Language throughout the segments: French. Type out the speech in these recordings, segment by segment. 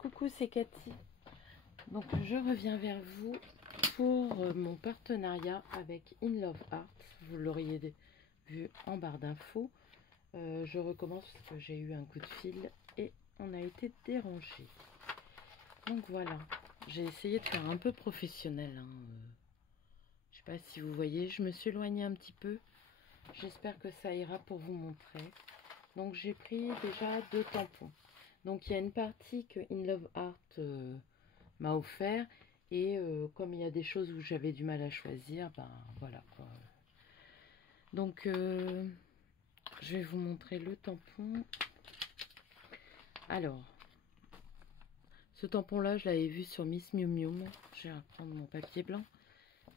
coucou, c'est Cathy. Donc je reviens vers vous pour mon partenariat avec In Love Art. Vous l'auriez vu en barre d'infos. Je recommence parce que j'ai eu un coup de fil et on a été dérangé. Donc voilà, j'ai essayé de faire un peu professionnel. Je sais pas si vous voyez, je me suis éloignée un petit peu. J'espère que ça ira pour vous montrer. Donc j'ai pris déjà 2 tampons. Donc il y a une partie que In Love Art m'a offert. Et comme il y a des choses où j'avais du mal à choisir, ben voilà quoi. Donc je vais vous montrer le tampon. Alors, ce tampon là, je l'avais vu sur Miss Miu Miu. Je vais reprendre mon papier blanc.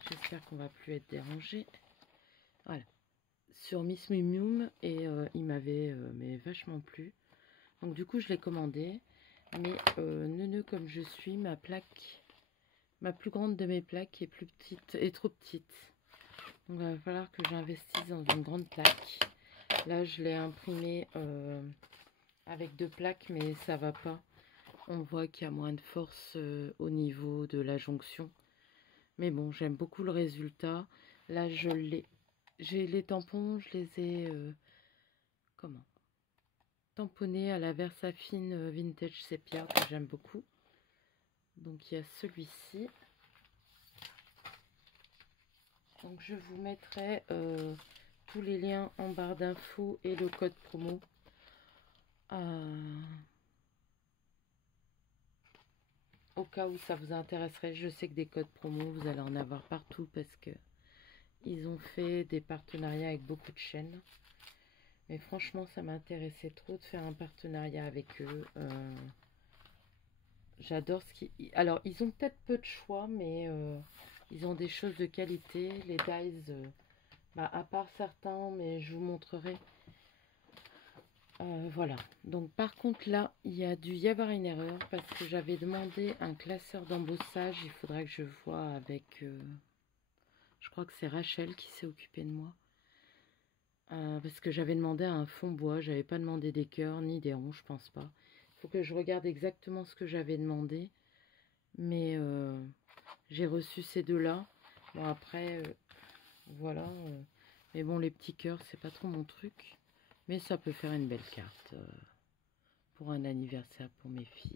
J'espère qu'on va plus être dérangé. Voilà. Sur Miss Miu Miu et il m'avait mais vachement plu. Donc du coup, je l'ai commandé. Mais neuneu comme je suis, ma plus grande de mes plaques est plus petite, est trop petite. Donc il va falloir que j'investisse dans une grande plaque. Là, je l'ai imprimé avec 2 plaques, mais ça va pas. On voit qu'il y a moins de force au niveau de la jonction. Mais bon, j'aime beaucoup le résultat. Là, je l'ai. J'ai les tampons, je les ai tamponnés à la Versafine Vintage Sepia que j'aime beaucoup. Donc il y a celui-ci. Donc je vous mettrai tous les liens en barre d'infos et le code promo. Au cas où ça vous intéresserait, je sais que des codes promo, vous allez en avoir partout parce que ils ont fait des partenariats avec beaucoup de chaînes. Mais franchement, ça m'intéressait trop de faire un partenariat avec eux. J'adore ce qu'ils... Alors, ils ont peut-être peu de choix, mais ils ont des choses de qualité. Les dies, à part certains, mais je vous montrerai. Voilà. Donc, par contre, là, il y a dû y avoir une erreur parce que j'avais demandé un classeur d'embossage. Il faudra que je vois avec... je crois que c'est Rachel qui s'est occupée de moi. Parce que j'avais demandé un fond bois. J'avais pas demandé des cœurs ni des ronds, je pense pas. Il faut que je regarde exactement ce que j'avais demandé. Mais j'ai reçu ces deux-là. Bon, après, voilà. Mais bon, les petits cœurs, c'est pas trop mon truc. Mais ça peut faire une belle carte pour un anniversaire pour mes filles.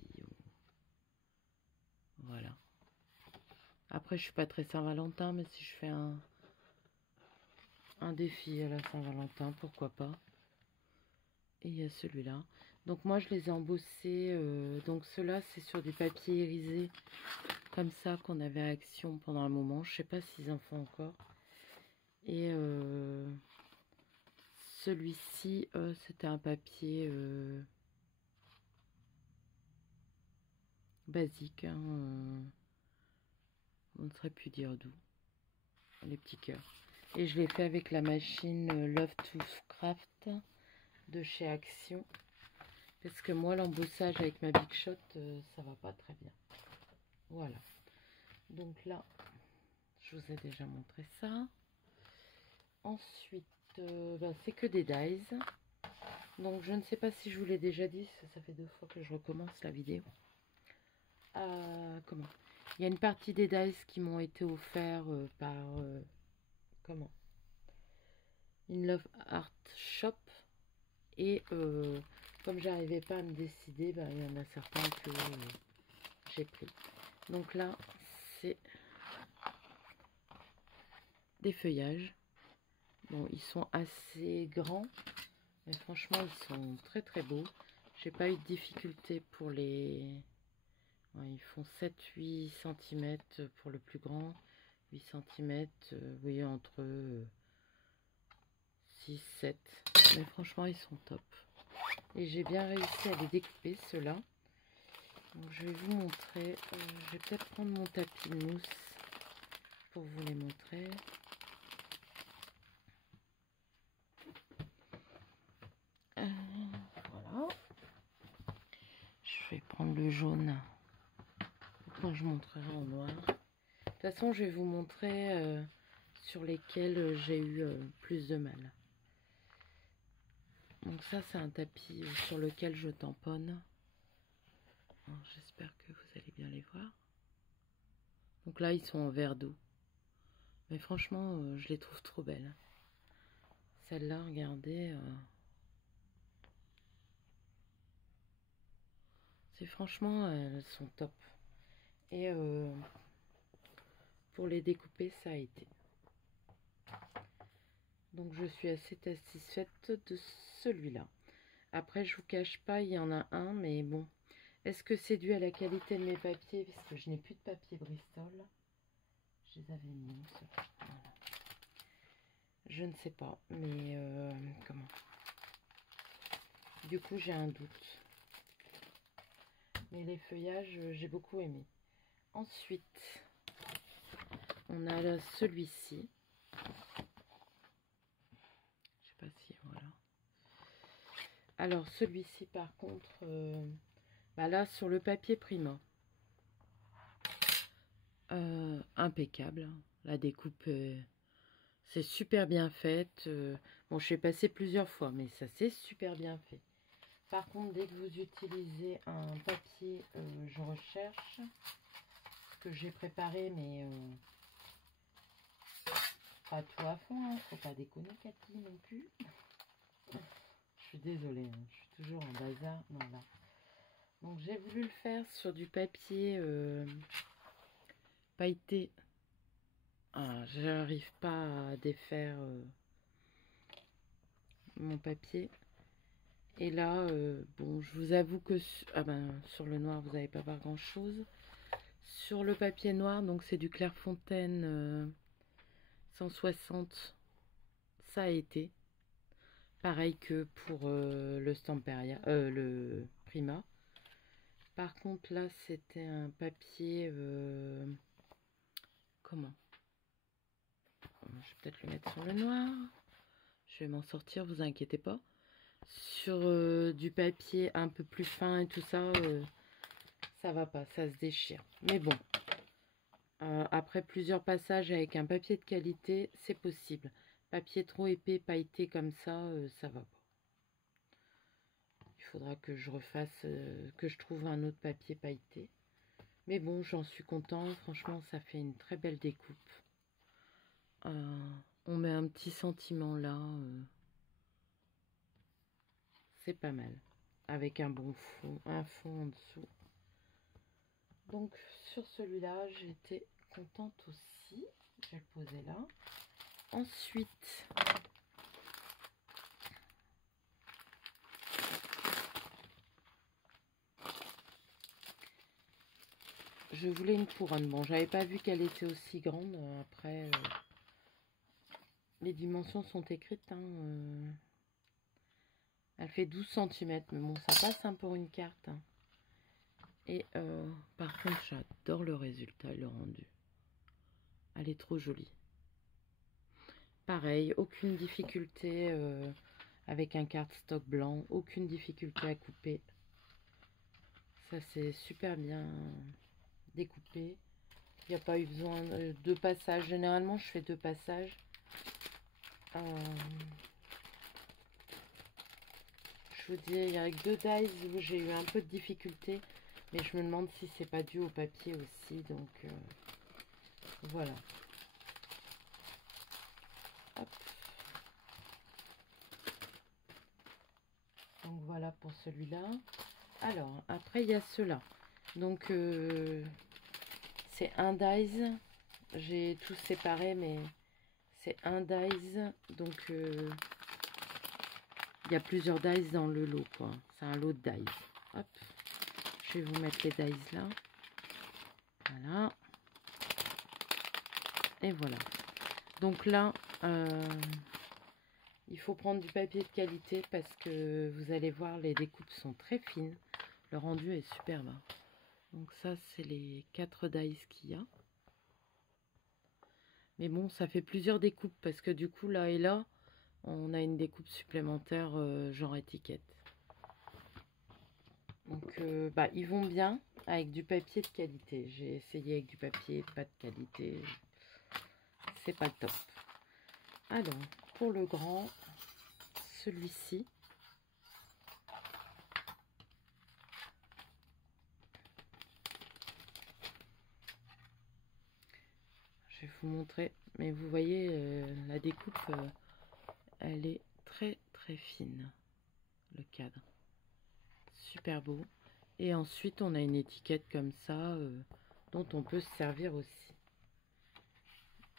Voilà. Après, je suis pas très Saint-Valentin, mais si je fais un défi à la Saint-Valentin, pourquoi pas. Et il y a celui-là. Donc moi, je les ai embossés. Donc ceux-là, c'est sur du papier irisé, comme ça, qu'on avait à Action pendant un moment. Je sais pas s'ils en font encore. Et celui-ci, c'était un papier basique. On ne saurait plus dire d'où. Les petits cœurs. Et je l'ai fait avec la machine Love to Craft de chez Action. Parce que moi, l'embossage avec ma Big Shot, ça va pas très bien. Voilà. Donc là, je vous ai déjà montré ça. Ensuite, c'est que des dies. Donc, je ne sais pas si je vous l'ai déjà dit. Ça fait 2 fois que je recommence la vidéo. Il y a une partie des dies qui m'ont été offerts par... In Love Art Shop. Et comme j'arrivais pas à me décider, il y en a certains que j'ai pris. Donc là, c'est des feuillages. Bon, ils sont assez grands, mais franchement, ils sont très très beaux. J'ai pas eu de difficulté pour les... Ouais, ils font 7-8 cm pour le plus grand, 8 cm, vous voyez, entre 6-7. Mais franchement, ils sont top. Et j'ai bien réussi à les découper, ceux-là. Donc, je vais vous montrer. Je vais peut-être prendre mon tapis de mousse pour vous les montrer. Voilà. Je vais prendre le jaune. Après, je montrerai en noir. De toute façon, je vais vous montrer sur lesquels j'ai eu plus de mal. Donc ça, c'est un tapis sur lequel je tamponne. J'espère que vous allez bien les voir. Donc là, ils sont en verre d'eau. Mais franchement, je les trouve trop belles. Celle-là, regardez. C'est franchement, elles sont top. Et pour les découper, ça a été. Donc je suis assez satisfaite de celui-là. Après, je vous cache pas, il y en a un, mais bon. Est-ce que c'est dû à la qualité de mes papiers? Parce que je n'ai plus de papier Bristol. Je les avais mis. Voilà. Je ne sais pas, mais comment? Du coup, j'ai un doute. Mais les feuillages, j'ai beaucoup aimé. Ensuite, on a celui-ci. Je sais pas si, voilà. Alors, celui-ci, par contre, bah là, sur le papier Prima. Impeccable. La découpe, c'est super bien faite. Bon, je suis passée plusieurs fois, mais ça c'est super bien fait. Par contre, dès que vous utilisez un papier, je recherche ce que j'ai préparé, mais pas tout à fond, hein, faut pas déconner Cathy non plus. Je suis désolée, hein, je suis toujours en bazar. Voilà. Donc j'ai voulu le faire sur du papier pailleté. Ah, j'arrive pas à défaire mon papier. Et là, bon, je vous avoue que sur le noir, vous n'allez pas voir grand chose. Sur le papier noir, donc c'est du Clairefontaine 160, ça a été. Pareil que pour le Stamperia, le Prima. Par contre, là, c'était un papier... comment? Je vais peut-être le mettre sur le noir. Je vais m'en sortir, vous inquiétez pas. Sur du papier un peu plus fin et tout ça, ça va pas, ça se déchire. Mais bon, après plusieurs passages avec un papier de qualité, c'est possible. Papier trop épais, pailleté comme ça, ça va pas. Il faudra que je refasse, que je trouve un autre papier pailleté. Mais bon, j'en suis content. Franchement, ça fait une très belle découpe. On met un petit sentiment là. C'est pas mal. Avec un bon fond, un fond en dessous. Donc, sur celui-là, j'étais contente aussi. Je vais le poser là. Ensuite, je voulais une couronne. Bon, j'avais pas vu qu'elle était aussi grande. Après, les dimensions sont écrites. Hein, elle fait 12 cm. Mais bon, ça passe un pour une carte. Hein. Et par contre, j'adore le résultat et le rendu. Elle est trop jolie. Pareil, aucune difficulté avec un cardstock blanc. Aucune difficulté à couper. Ça, c'est super bien découpé. Il n'y a pas eu besoin de 2 passages. Généralement, je fais 2 passages. Je vous dis, il y a 2 dies où j'ai eu un peu de difficulté. Mais je me demande si c'est pas dû au papier aussi. Donc, voilà. Hop. Donc, voilà pour celui-là. Alors, après, il y a ceux-là. Donc, c'est un dies. J'ai tout séparé, mais c'est un dies. Donc, il y a plusieurs dies dans le lot, quoi. C'est un lot de dies. Hop. Je vais vous mettre les dies là. Voilà. Et voilà. Donc là, il faut prendre du papier de qualité parce que vous allez voir, les découpes sont très fines. Le rendu est superbe. Donc ça, c'est les 4 dies qu'il y a. Mais bon, ça fait plusieurs découpes parce que du coup, là et là, on a une découpe supplémentaire genre étiquette. Donc, bah, ils vont bien avec du papier de qualité. J'ai essayé avec du papier pas de qualité. C'est pas le top. Alors, pour le grand, celui-ci. vous montrer. Mais vous voyez, la découpe, elle est très très fine. Le cadre. Super beau. Et ensuite, on a une étiquette comme ça, dont on peut se servir aussi.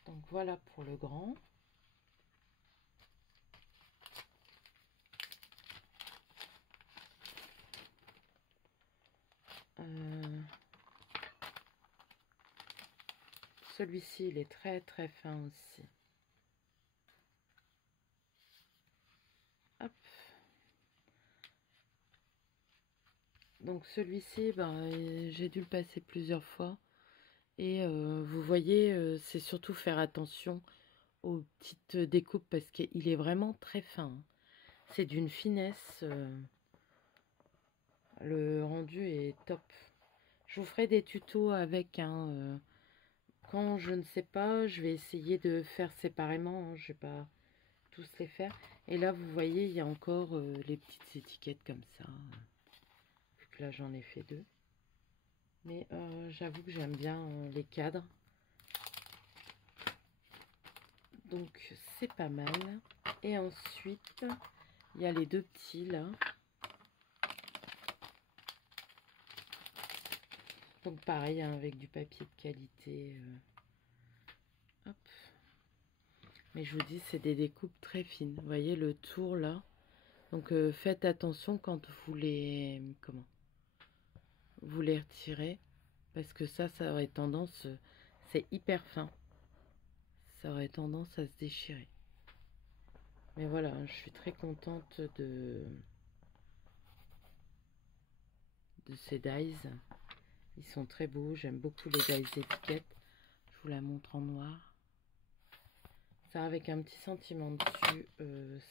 Donc voilà pour le grand. Celui-ci, il est très très fin aussi. Hop. Donc celui-ci, ben, j'ai dû le passer plusieurs fois. Et vous voyez, c'est surtout faire attention aux petites découpes parce qu'il est vraiment très fin. C'est d'une finesse. Le rendu est top. Je vous ferai des tutos avec. Quand je ne sais pas, je vais essayer de faire séparément. Je vais pas tous les faire. Et là, vous voyez, il y a encore les petites étiquettes comme ça. Vu que là, j'en ai fait 2. Mais j'avoue que j'aime bien les cadres. Donc, c'est pas mal. Et ensuite, il y a les 2 petits là. Donc, pareil, hein, avec du papier de qualité. Hop. Mais je vous dis, c'est des découpes très fines. Vous voyez le tour là. Donc, faites attention quand vous les... Comment? Vous les retirez. Parce que ça aurait tendance... c'est hyper fin. Ça aurait tendance à se déchirer. Mais voilà, je suis très contente de ces dies. Ils sont très beaux. J'aime beaucoup les dies étiquettes. Je vous la montre en noir. Ça, avec un petit sentiment dessus,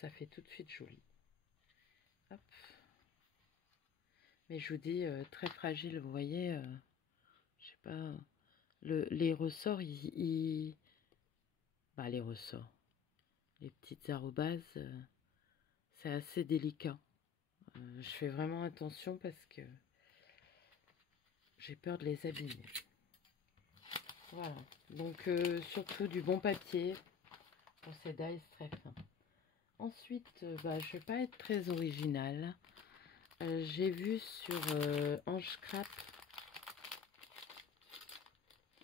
ça fait tout de suite joli. Hop. Mais je vous dis, très fragile. Vous voyez, je sais pas, les ressorts, bah, les ressorts, les petites arrobases, c'est assez délicat. Je fais vraiment attention parce que j'ai peur de les abîmer. Voilà, donc surtout du bon papier pour ces dies très fins. Ensuite, bah, je vais pas être très originale. J'ai vu sur Ange Scrap.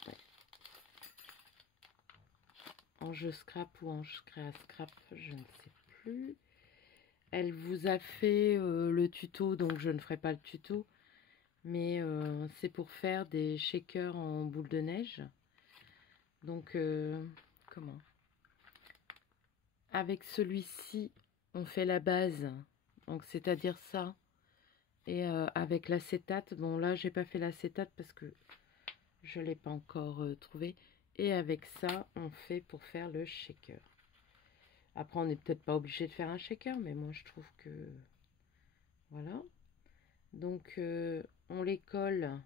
Ouais. Ange Scrap ou Ange Scrap, je ne sais plus. Elle vous a fait le tuto, donc je ne ferai pas le tuto. Mais c'est pour faire des shakers en boule de neige. Donc, comment? Avec celui-ci, on fait la base. Donc, c'est-à-dire ça. Et avec l'acétate, bon là, j'ai pas fait l'acétate parce que je l'ai pas encore trouvé. Et avec ça, on fait pour faire le shaker. Après, on n'est peut-être pas obligé de faire un shaker, mais moi, je trouve que... Voilà. Donc, on les colle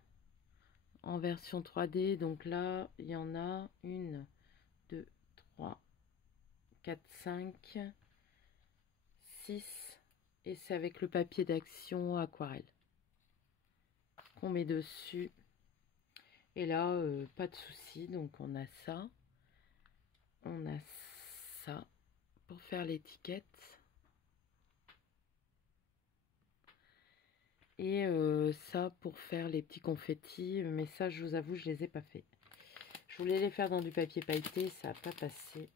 en version 3D. Donc là, il y en a 1, 2, 3, 4, 5, 6. Et c'est avec le papier d'action aquarelle qu'on met dessus. Et là, pas de souci. Donc, on a ça. On a ça pour faire l'étiquette. Et ça pour faire les petits confettis. Mais ça, je vous avoue, je les ai pas fait. Je voulais les faire dans du papier pailleté. Ça n'a pas passé.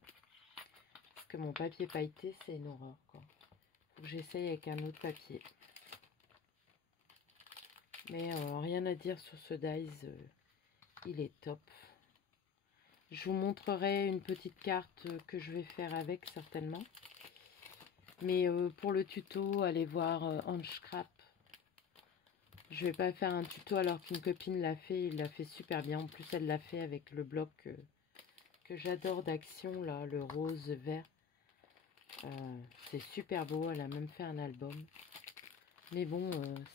Parce que mon papier pailleté, c'est une horreur, quoi. Faut que j'essaye avec un autre papier. Mais rien à dire sur ce dies. Il est top. Je vous montrerai une petite carte que je vais faire avec, certainement. Mais pour le tuto, allez voir Ange Scrap. Je vais pas faire un tuto alors qu'une copine l'a fait. Il l'a fait super bien. En plus, elle l'a fait avec le bloc que j'adore d'Action, là, le rose vert. C'est super beau. Elle a même fait un album. Mais bon,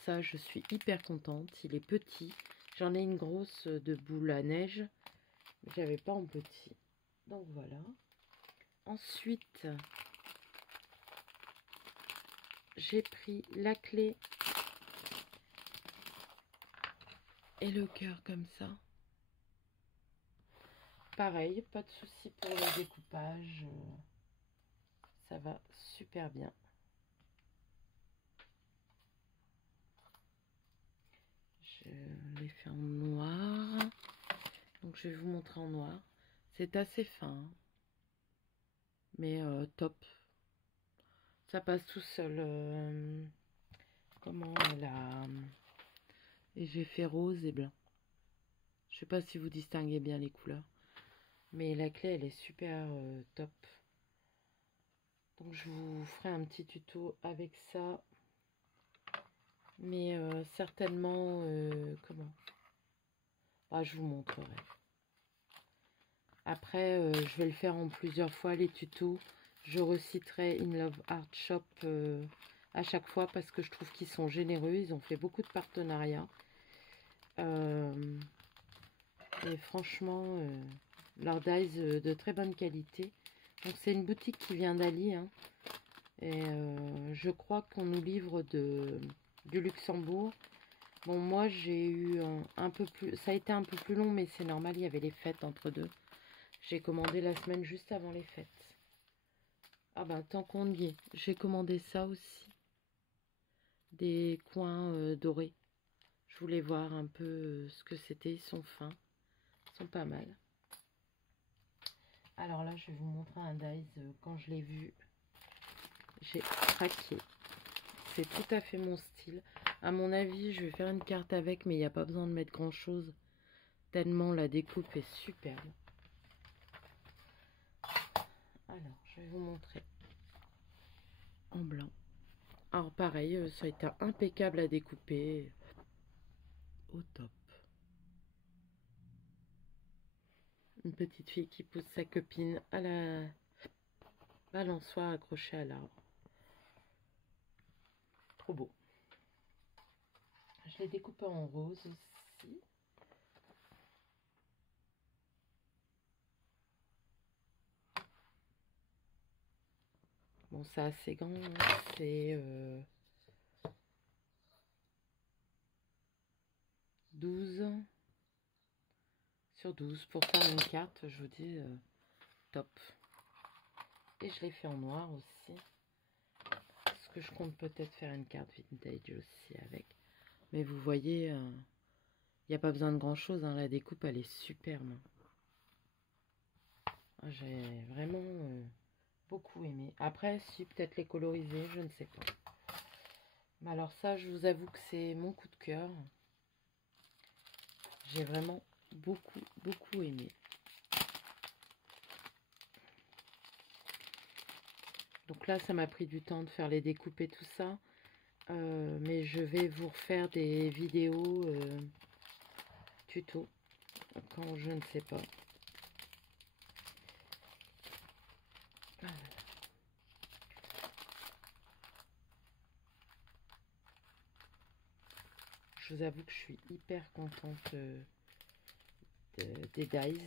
ça, je suis hyper contente. Il est petit. J'en ai une grosse de boule à neige. Mais j'avais pas en petit. Donc voilà. Ensuite, j'ai pris la clé et le cœur comme ça. pareil, pas de souci pour le découpage. Ça va super bien. Je l'ai fait en noir. Donc je vais vous montrer en noir. C'est assez fin. Mais top. Ça passe tout seul. Comment là. Et j'ai fait rose et blanc. Je sais pas si vous distinguez bien les couleurs. Mais la clé, elle est super top. Donc je vous ferai un petit tuto avec ça. Mais certainement, comment? Ah, je vous montrerai. Après, je vais le faire en plusieurs fois, les tutos. Je reciterai In Love Art Shop à chaque fois parce que je trouve qu'ils sont généreux. Ils ont fait beaucoup de partenariats. Et franchement, leurs dies de très bonne qualité. Donc c'est une boutique qui vient d'Ali. Hein. Et je crois qu'on nous livre du Luxembourg. Bon, moi j'ai eu un peu plus... Ça a été un peu plus long, mais c'est normal, il y avait les fêtes entre deux. J'ai commandé la semaine juste avant les fêtes. Ah ben, tant qu'on y est, j'ai commandé ça aussi. Des coins dorés. Je voulais voir un peu ce que c'était. Ils sont fins. Ils sont pas mal. Alors là, je vais vous montrer un dies. Quand je l'ai vu, j'ai craqué. C'est tout à fait mon style. À mon avis, je vais faire une carte avec, mais il n'y a pas besoin de mettre grand chose. Tellement la découpe est superbe. Alors, je vais vous montrer en blanc. Alors pareil, ça a été impeccable à découper. Au top. Une petite fille qui pousse sa copine à la balançoire accrochée à l'arbre. Trop beau. Je l'ai découpé en rose aussi. Bon, c'est assez grand. C'est 12 sur 12 pour faire une carte, je vous dis top. Et je l'ai fait en noir aussi. Parce que je compte peut-être faire une carte vintage aussi avec. Mais vous voyez, il n'y a pas besoin de grand chose. Hein. La découpe, elle est superbe. J'ai vraiment beaucoup aimé. Après, si peut-être les coloriser, je ne sais pas. Mais alors ça, je vous avoue que c'est mon coup de cœur. J'ai vraiment beaucoup aimé. Donc là, ça m'a pris du temps de faire les découpes et tout ça. Mais je vais vous refaire des vidéos tuto quand je ne sais pas. Je vous avoue que je suis hyper contente des dies.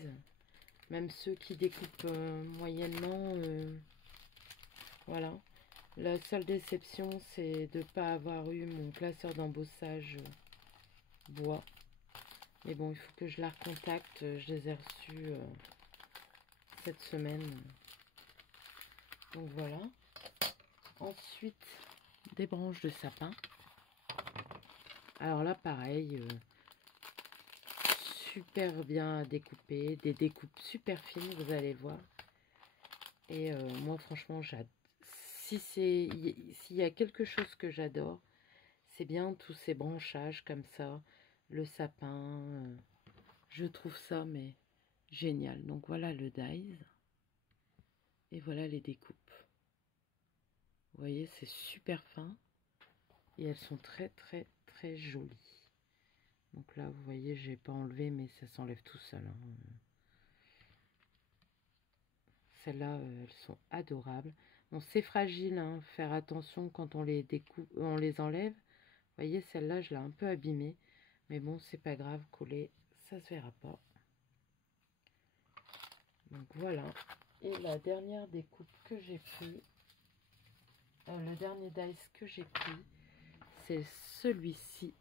Même ceux qui découpent moyennement, voilà. La seule déception, c'est de ne pas avoir eu mon classeur d'embossage bois. Mais bon, il faut que je la recontacte. Je les ai reçus cette semaine. Donc voilà. Ensuite, des branches de sapin. Alors là, pareil, super bien découpé. Des découpes super fines, vous allez voir. Et moi, franchement, j'adore. S'il y a quelque chose que j'adore, c'est bien tous ces branchages comme ça, le sapin, je trouve ça mais génial. Donc voilà le dies et voilà les découpes. Vous voyez, c'est super fin et elles sont très jolies. Donc là, vous voyez, j'ai pas enlevé, mais ça s'enlève tout seul. Hein. Celles-là, elles sont adorables. Bon, c'est fragile, hein, faire attention quand on les découpe, on les enlève. Vous voyez, celle-là, je l'ai un peu abîmée. Mais bon, c'est pas grave, coller, ça se verra pas. Donc voilà. Et la dernière découpe que j'ai pris, le dernier dice que j'ai pris, c'est celui-ci.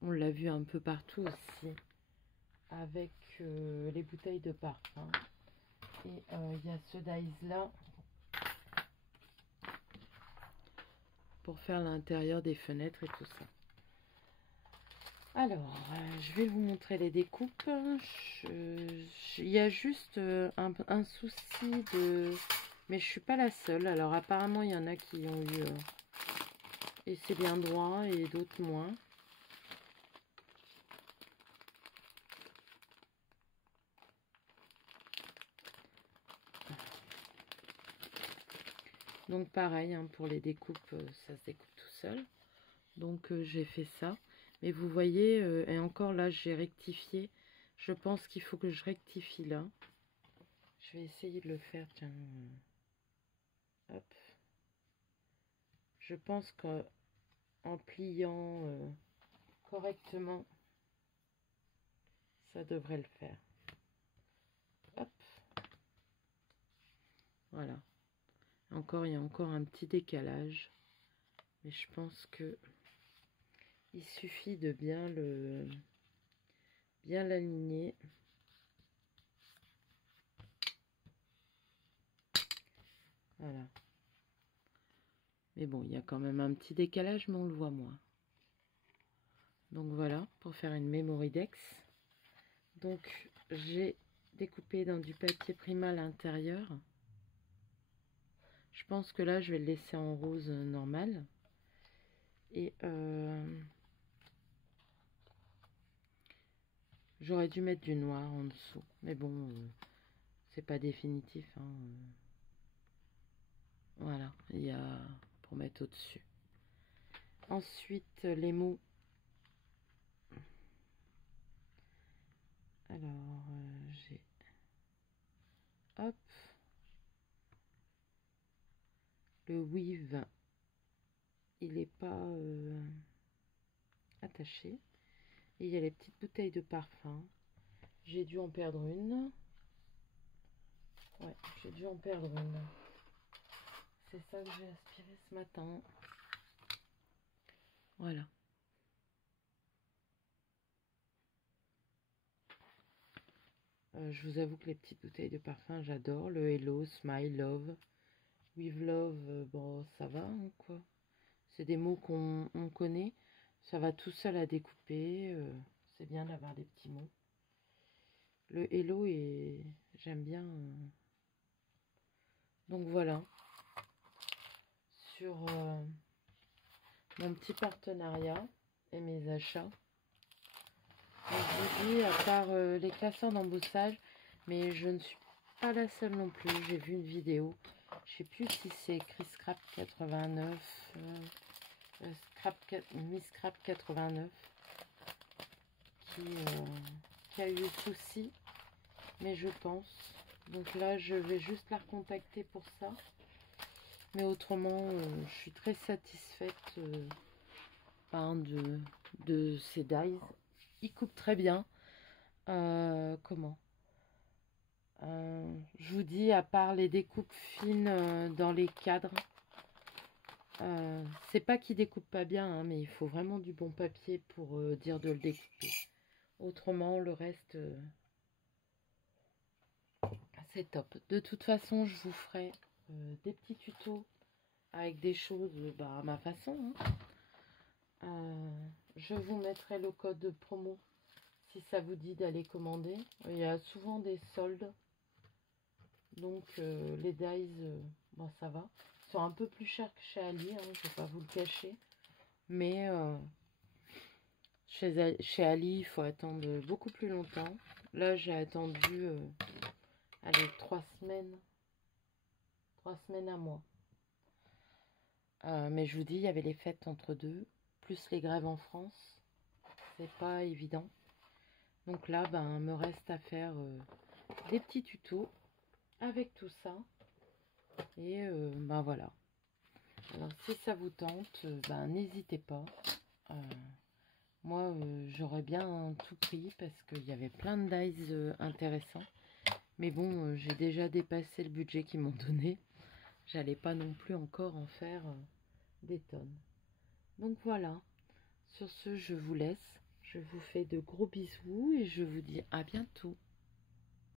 On l'a vu un peu partout aussi. avec les bouteilles de parfum. Et il y a ce dies là pour faire l'intérieur des fenêtres et tout ça. Alors, je vais vous montrer les découpes. Il y a juste un souci de... Mais je suis pas la seule. Alors apparemment, il y en a qui ont eu... et c'est bien droit et d'autres moins. Donc pareil, hein, pour les découpes, ça se découpe tout seul. Donc j'ai fait ça. Mais vous voyez, et encore là, j'ai rectifié. Je pense qu'il faut que je rectifie là. Je vais essayer de le faire, tiens. Hop. Je pense qu'en pliant correctement, ça devrait le faire. Hop. Voilà. Encore, il y a encore un petit décalage. Mais je pense que il suffit de bien l'aligner. Voilà. Mais bon, il y a quand même un petit décalage, mais on le voit moins. Donc voilà, pour faire une Memory-Dex. Donc j'ai découpé dans du papier Prima à l'intérieur. Je pense que là, je vais le laisser en rose normal. Et j'aurais dû mettre du noir en dessous. Mais bon, c'est pas définitif. Hein. Voilà, il y a pour mettre au-dessus. Ensuite, les mots. Alors, j'ai... Hop. Le weave, il n'est pas attaché. Et il y a les petites bouteilles de parfum. J'ai dû en perdre une. Ouais, j'ai dû en perdre une. C'est ça que j'ai aspiré ce matin. Voilà. Je vous avoue que les petites bouteilles de parfum, j'adore. Le Hello, Smile, Love, With Love, bon, ça va, hein, quoi. C'est des mots qu'on connaît. Ça va tout seul à découper. C'est bien d'avoir des petits mots. Le Hello, et j'aime bien. Donc voilà. Sur mon petit partenariat et mes achats. Donc, je vous dis, à part les classeurs d'embossage, mais je ne suis pas la seule non plus. J'ai vu une vidéo. Je sais plus si c'est écrit Scrap 89, Miss Scrap 89 qui a eu souci, mais je pense. Donc là, je vais juste la recontacter pour ça. Mais autrement, je suis très satisfaite de ces dies. Ils coupent très bien. Comment je vous dis, à part les découpes fines dans les cadres, c'est pas qu'ils découpent pas bien, hein, mais il faut vraiment du bon papier pour dire de le découper. Autrement, le reste, c'est top. De toute façon, je vous ferai des petits tutos avec des choses à ma façon. Hein. Je vous mettrai le code de promo si ça vous dit d'aller commander. Il y a souvent des soldes. Donc les dies, bon, ça va. Ils sont un peu plus chers que chez Ali, hein, je ne vais pas vous le cacher. Mais chez Ali, il faut attendre beaucoup plus longtemps. Là, j'ai attendu, allez, 3 semaines. 3 semaines à moi. Mais je vous dis, il y avait les fêtes entre deux, plus les grèves en France. C'est pas évident. Donc là, ben, me reste à faire des petits tutos avec tout ça. Et ben voilà. Alors si ça vous tente, ben, n'hésitez pas. Moi, j'aurais bien tout pris parce qu'il y avait plein de dies intéressants. Mais bon, j'ai déjà dépassé le budget qu'ils m'ont donné. J'allais pas non plus encore en faire des tonnes. Donc voilà. Sur ce, je vous laisse. Je vous fais de gros bisous et je vous dis à bientôt.